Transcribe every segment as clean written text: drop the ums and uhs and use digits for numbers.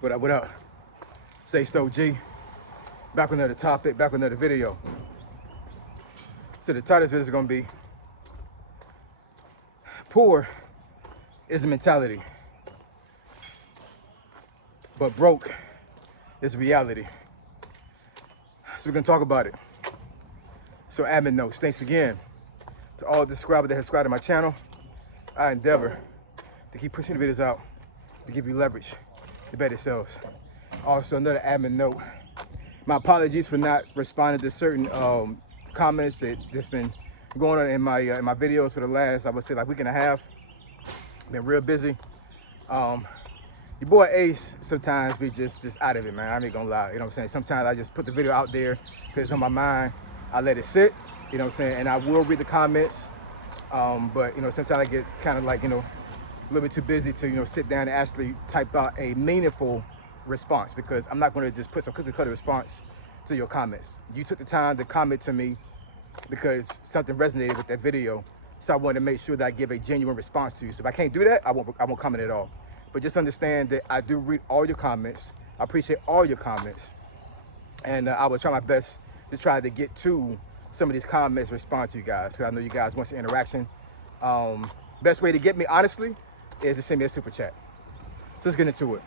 What up, what up? Say so G. Back with another topic, back with another video. So the title of this video is gonna be poor is a mentality, but broke is reality. So we're gonna talk about it. So admin notes, thanks again to all the subscribers that have subscribed to my channel. I endeavor to keep pushing the videos out to give you leverage to better selves. Also, another admin note, my apologies for not responding to certain comments that's been going on in my videos for the last, I would say, like week and a half. Been real busy. Your boy Ace sometimes be just out of it, man. I ain't gonna lie, you know what I'm saying? Sometimes I just put the video out there because it's on my mind. I let it sit, you know what I'm saying? And I will read the comments, but you know, sometimes I get kind of like, you know, a little bit too busy to, you know, sit down and actually type out a meaningful response, because I'm not going to just put some cookie cutter response to your comments. You took the time to comment to me because something resonated with that video, so I want to make sure that I give a genuine response to you. So if I can't do that, I won't comment at all. But just understand that I do read all your comments. I appreciate all your comments, and I will try my best to try to get to some of these comments, respond to you guys, because I know you guys want some interaction. Best way to get me, honestly, is to send me a super chat. So let's get into it.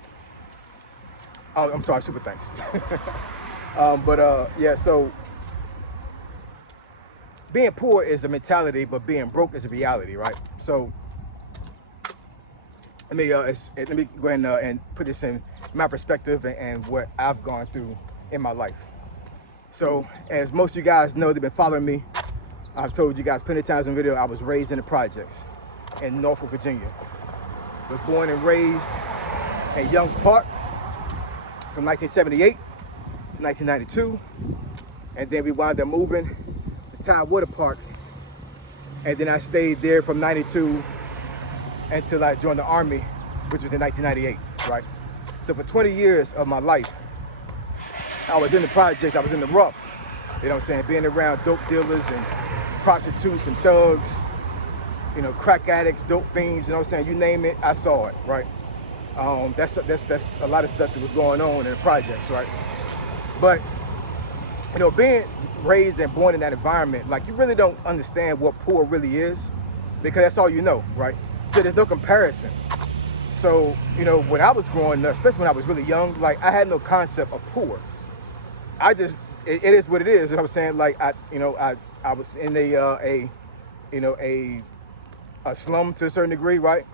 Oh, I'm sorry, super thanks. Yeah, so being poor is a mentality, but being broke is a reality, right? So let me go ahead and put this in my perspective and what I've gone through in my life. So as most of you guys know, they've been following me, I've told you guys plenty of times in video, I was raised in the projects in Norfolk, Virginia. Was born and raised in Young's Park from 1978 to 1992, and then we wound up moving to Tidewater Park, and then I stayed there from 92 until I joined the Army, which was in 1998, right? So for 20 years of my life, I was in the projects, I was in the rough, you know what I'm saying, being around dope dealers and prostitutes and thugs, you know, crack addicts, dope fiends, you know what I'm saying, you name it, I saw it, right? That's a lot of stuff that was going on in the projects, right? But, you know, being raised and born in that environment, like, you really don't understand what poor really is, because that's all you know, right? So there's no comparison. So, you know, when I was growing up, especially when I was really young, like, I had no concept of poor. I just, it is what it is. You know what I'm saying? Like, I was in a slum to a certain degree, right?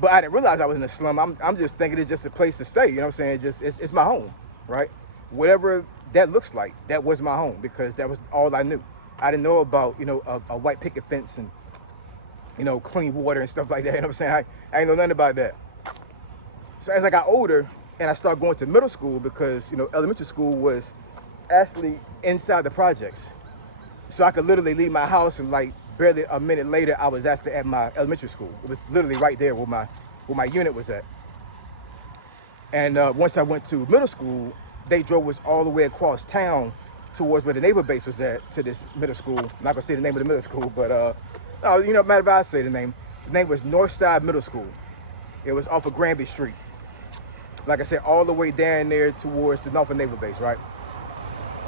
But I didn't realize I was in a slum. I'm just thinking it's just a place to stay. You know what I'm saying? It's my home, right? Whatever that looks like, that was my home, because that was all I knew. I didn't know about, you know, a white picket fence and, you know, clean water and stuff like that. You know what I'm saying? I ain't know nothing about that. So as I got older and I started going to middle school, because, you know, elementary school was actually inside the projects. So I could literally leave my house and, like, barely a minute later, I was actually at my elementary school. It was literally right there where my unit was at. And once I went to middle school, they drove us all the way across town towards where the naval base was at, to this middle school. I'm not gonna say the name of the middle school, but you know, matter of fact, I say the name. The name was Northside Middle School. It was off of Granby Street. Like I said, all the way down there towards the Norfolk Naval Base, right?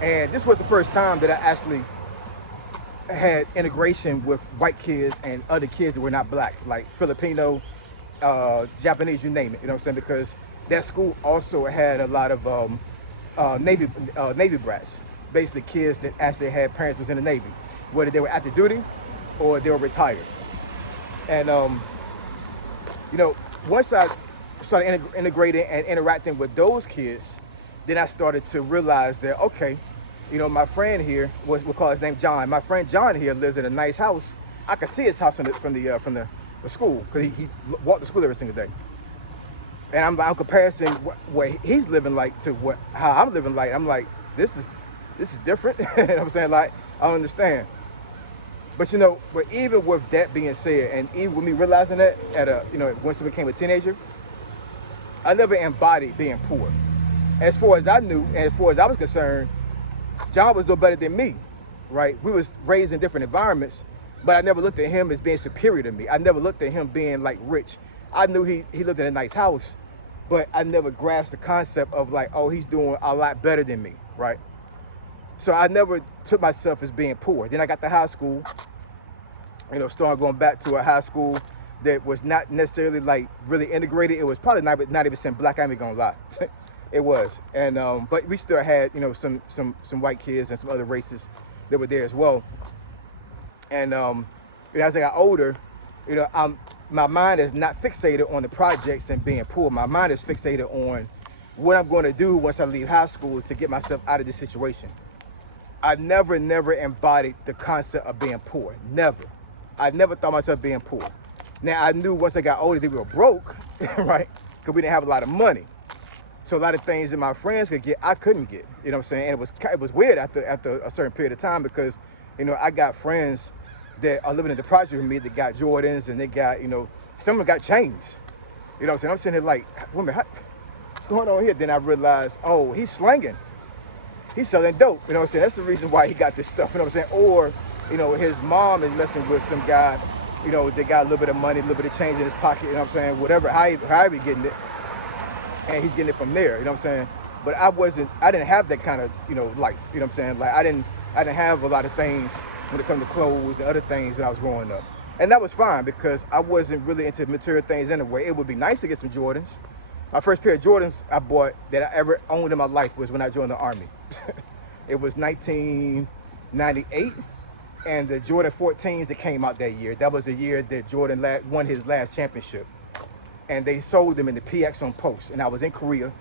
And this was the first time that I actually had integration with white kids and other kids that were not black, like Filipino, Japanese, you name it, you know what I'm saying? Because that school also had a lot of Navy brats, basically kids that actually had parents who was in the Navy, whether they were active duty or they were retired. And you know, once I started integrating and interacting with those kids, then I started to realize that, okay, you know, my friend here, we'll call his name John. My friend John here lives in a nice house. I could see his house from the school, because he walked to school every single day. And I'm comparing what he's living like to how I'm living like. I'm like, this is different. You know what I'm saying? Like, I don't understand. But you know, but even with that being said, and even with me realizing that once I became a teenager, I never embodied being poor. As far as I knew, and as far as I was concerned, John was no better than me, right? We was raised in different environments, but I never looked at him as being superior to me. I never looked at him being like rich. I knew he lived in a nice house, but I never grasped the concept of like, oh, he's doing a lot better than me, right? So I never took myself as being poor. Then I got to high school, started going back to a high school that was not necessarily like really integrated. It was probably 90% black. I ain't gonna lie, it was. And but we still had some white kids and some other races that were there as well. And as I got older, my mind is not fixated on the projects and being poor. My mind is fixated on what I'm going to do once I leave high school to get myself out of this situation. I never embodied the concept of being poor. Never. I never thought myself being poor. Now, I knew once I got older that we were broke, right? Because we didn't have a lot of money. So a lot of things that my friends could get, I couldn't get. You know what I'm saying? And it was weird after a certain period of time because, I got friends that are living in the project with me that got Jordans and they got, some of them got chains. You know what I'm saying? I'm sitting there like, wait a minute, what's going on here? Then I realized, oh, he's slanging. He's selling dope. You know what I'm saying? That's the reason why he got this stuff. You know what I'm saying? Or, his mom is messing with some guy, that got a little bit of money, a little bit of change in his pocket. You know what I'm saying? Whatever, however he's getting it. And he's getting it from there. You know what I'm saying? But I didn't have that kind of, life. You know what I'm saying? Like I didn't have a lot of things when it comes to clothes and other things when I was growing up. And that was fine because I wasn't really into material things anyway. It would be nice to get some Jordans. My first pair of Jordans I bought that I ever owned in my life was when I joined the Army. It was 1998, and the Jordan 14s that came out that year. That was the year that Jordan won his last championship. And they sold them in the PX on Post. And I was in Korea,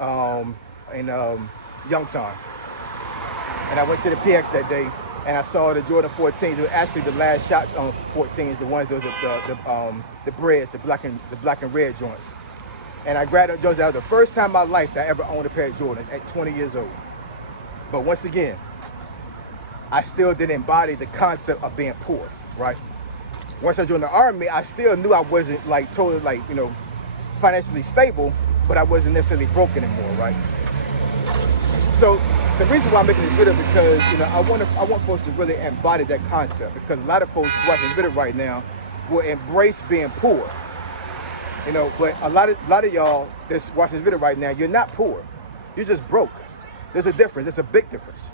in Yongsan. And I went to the PX that day, and I saw the Jordan 14s. It was actually the last shot on 14s, the ones that was the breads, the black and red joints. And I grabbed those. That was the first time in my life that I ever owned a pair of Jordans at 20 years old. But once again, I still didn't embody the concept of being poor, right? Once I joined the Army, I still knew I wasn't like totally like, financially stable, but I wasn't necessarily broke anymore, right? So the reason why I'm making this video because, I want folks to really embody that concept because a lot of folks watching this video right now will embrace being poor. But a lot of y'all that's watching this video right now, you're not poor. You're just broke. There's a difference. There's a big difference.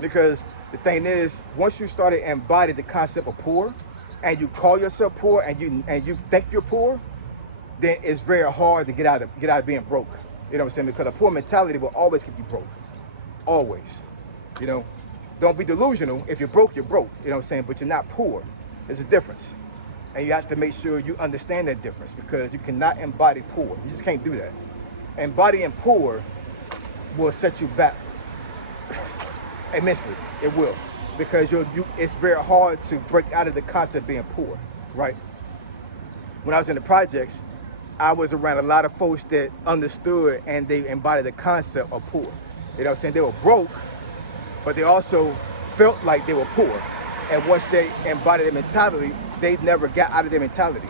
Because the thing is, once you started embodying the concept of poor, and you call yourself poor, and you think you're poor, then it's very hard to get out of being broke. You know what I'm saying? Because a poor mentality will always keep you broke. Always. Don't be delusional. If you're broke, you're broke. You know what I'm saying? But you're not poor. There's a difference. And you have to make sure you understand that difference because you cannot embody poor. You just can't do that. Embodying poor will set you back immensely. It will. Because it's very hard to break out of the concept of being poor, right? When I was in the projects, I was around a lot of folks that understood and they embodied the concept of poor. You know what I'm saying? They were broke, but they also felt like they were poor. And once they embodied their mentality, they never got out of their mentality.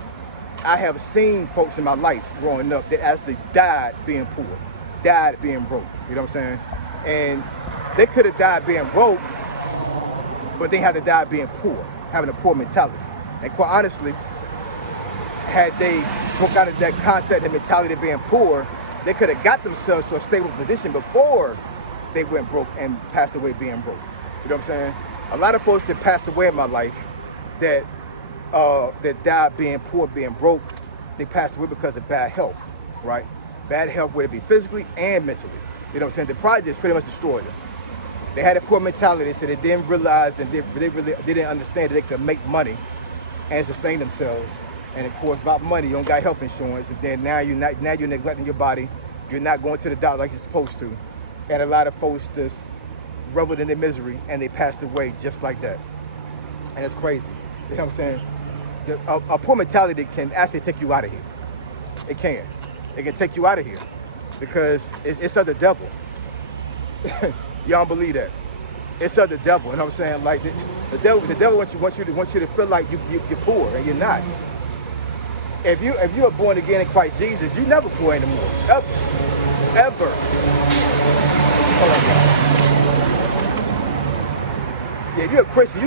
I have seen folks in my life growing up that actually died being poor, died being broke. You know what I'm saying? And they could have died being broke, but they had to die being poor, having a poor mentality. And quite honestly, had they broke out of that concept and mentality of being poor, they could have got themselves to a stable position before they went broke and passed away being broke. You know what I'm saying? A lot of folks that passed away in my life that died being poor, being broke, they passed away because of bad health, right? Bad health, whether it be physically and mentally. You know what I'm saying? The projects pretty much destroyed them. They had a poor mentality, so they didn't realize and they didn't understand that they could make money and sustain themselves. And of course, without money, you don't got health insurance, and then now you're neglecting your body. You're not going to the doctor like you're supposed to. And a lot of folks just reveled in their misery and they passed away just like that. And it's crazy. You know what I'm saying? A poor mentality can actually take you out of here. It can. It can take you out of here because it's of the devil. Y'all don't believe that. It's of the devil. You know what I'm saying? Like the devil wants you to feel like you're poor and you're not. If you are born again in Christ Jesus, you never poor anymore. Ever. Hold on, y'all. Yeah, if you're a Christian,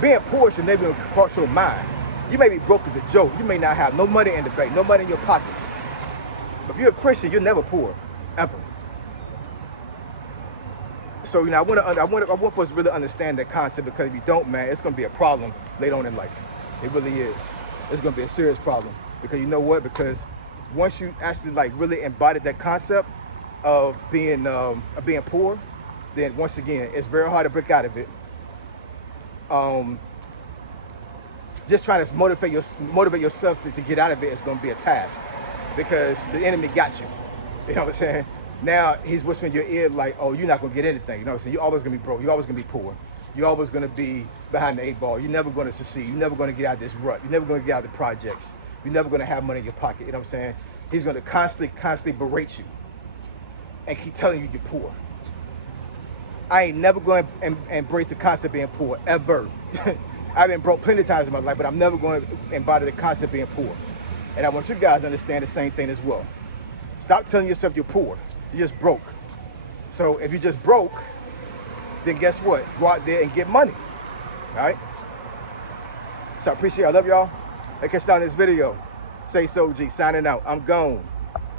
being poor should never cross your mind. You may be broke as a joke. You may not have no money in the bank, no money in your pockets. If you're a Christian, you're never poor, ever. So, I want for us to really understand that concept, because if you don't, man, it's going to be a problem later on in life. It really is. It's going to be a serious problem, because you know what? Because once you actually like really embody that concept of being poor, then once again, it's very hard to break out of it. Just trying to motivate yourself to get out of it is going to be a task, because the enemy got you. You know what I'm saying? Now he's whispering in your ear like, oh, you're not going to get anything. You know what I'm saying? You're always going to be broke. You're always going to be poor. You're always going to be behind the 8 ball. You're never going to succeed. You're never going to get out of this rut. You're never going to get out of the projects. You're never going to have money in your pocket. You know what I'm saying? He's going to constantly berate you and keep telling you you're poor. I ain't never going to embrace the concept of being poor, ever. I've been broke plenty of times in my life, but I'm never going to embody the concept of being poor. And I want you guys to understand the same thing as well. Stop telling yourself you're poor. You're just broke. So if you're just broke, then guess what? Go out there and get money. All right? So I appreciate it. I love y'all. Let's catch y'all in this video. Say so, G. Signing out. I'm gone.